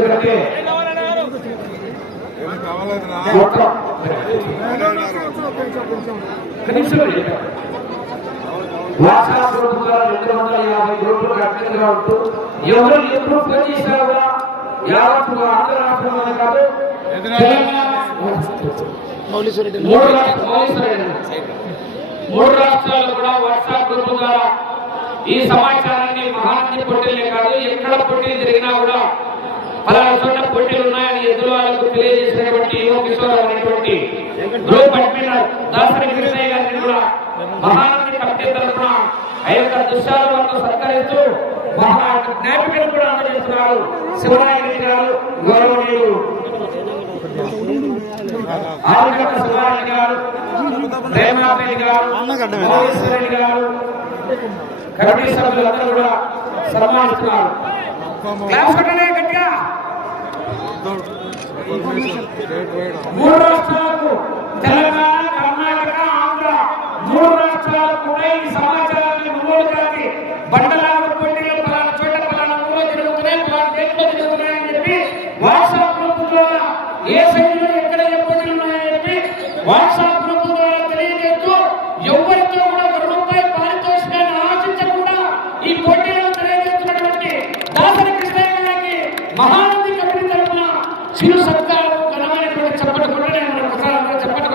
ఎందుకంటే మొత్తం కనీసం వాట్సాప్ గ్రూప్ ద్వారా రెండు వందల యాభై గ్రూపులు అభ్యర్థిగా ఉంటూ ఎవరు ఎప్పుడు ఫోన్ చేసినా కూడా యావత్ ఆంధ్ర రాష్ట్రంలోనే కాదు తెలంగాణ మూడు రాష్ట్ర- మౌలీశ్వరుడు. మూడు రాష్ట్రాల్లో కూడా వాట్సాప్ గ్రూప్ ద్వారా ఈ సమాచారాన్ని మహానది పోటీలే కాదు ఎక్కడ పోటీలు జరిగినా కూడా పలానా చోట పోటీలు ఉన్నాయని ఎదురు వాళ్ళకు తెలియజేసినటువంటి యువ కిషోర్ అనేటువంటి గ్రూప్ అడ్మిన్ దాసరి కృష్ణయ్య గారిని కూడా మహానది కమిటీ తరఫున ఆ యొక్క దుశ్శాలను సత్కరిస్తూ మహా జ్ఞాపికలు కూడా అందజేస్తున్నారు. శివనాయకుడి గారు గౌరవనీయులు శివారెడ్డి గారు ప్రేమారెడ్డి గారు గారు కమిటీ సభ్యులందరూ కూడా సన్మానిస్తున్నారు. క్లాస్ గట్టిగా. మూడు రాష్ట్రాలకు తెలంగాణ కర్ణాటక ఆంధ్ర మూడు రాష్ట్రాలు కూడా ఈ సమాచారాన్ని నమోదు చేసి బండలాల పోటీలు పలానా చోట పలానా ఊళ్ళో జరుగుతున్నాయి పలానా దేశంలో జరుగుతున్నాయని చెప్పి వాట్సాప్ గ్రూప్ ద్వారా ఏ ఎక్కడ ఏ ఉన్నాయని చెప్పి వాట్సాప్ గ్రూప్ ద్వారా తెలియజేస్తూ ఎవరితో కూడా ఒక రూపాయి పారితోషికాన్ని ఆశించకుండా ఈ పోటీలను తెలియజేస్తున్నటువంటి దాసరి కృష్ణయ్య గారికి మహాన్ శివ సత్కారం ఘనమైనటువంటి చప్పటి కొట్టడం చెప్పటి